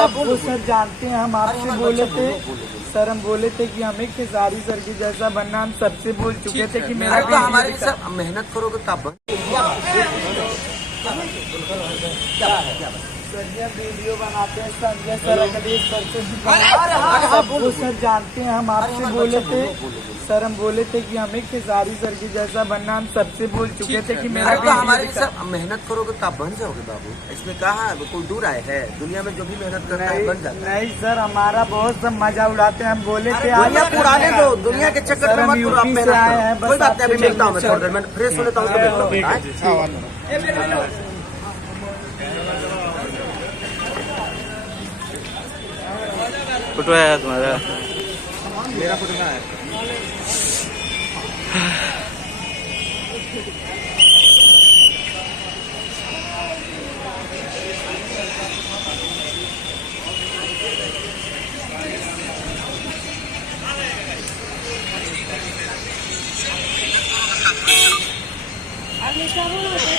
सब वो सर जानते हैं, हम आपसे बोले थे सर, हम बोले थे कि हमें खेसारी सर की जैसा बनना, हम सबसे बोल चुके थे कि मेरा तो हमारे सर मेहनत करोगे तब सर वीडियो बनाते हैं संजय सर, अखिलेश सर से सब वो सर जानते हैं, हम आपसे बोले थे सर, हम बोले थे कि हमें खेसारी सर की जैसा बनना, हम सबसे बोल चुके थे कि मेरा तो हमारे सर मेहनत करोगे तब बन जाओगे बाबू। इसमें कहा कोई दूर आए है, दुनिया में जो भी मेहनत करता है बन जाता है। नहीं सर, हमारा बहुत सब मजा उड़ाते हैं, हम बोले थे दुनिया पुराने दो, दुनिया के चक्कर में मत करो, आप मेहनत करो। कोई बात नहीं, अभी मिलता हूँ मैं थोड़ी देर में, फ्रेश हो लेता हूँ। फोटो है तुम्हारा, मेरा फोटो कहाँ है? Alis kamu.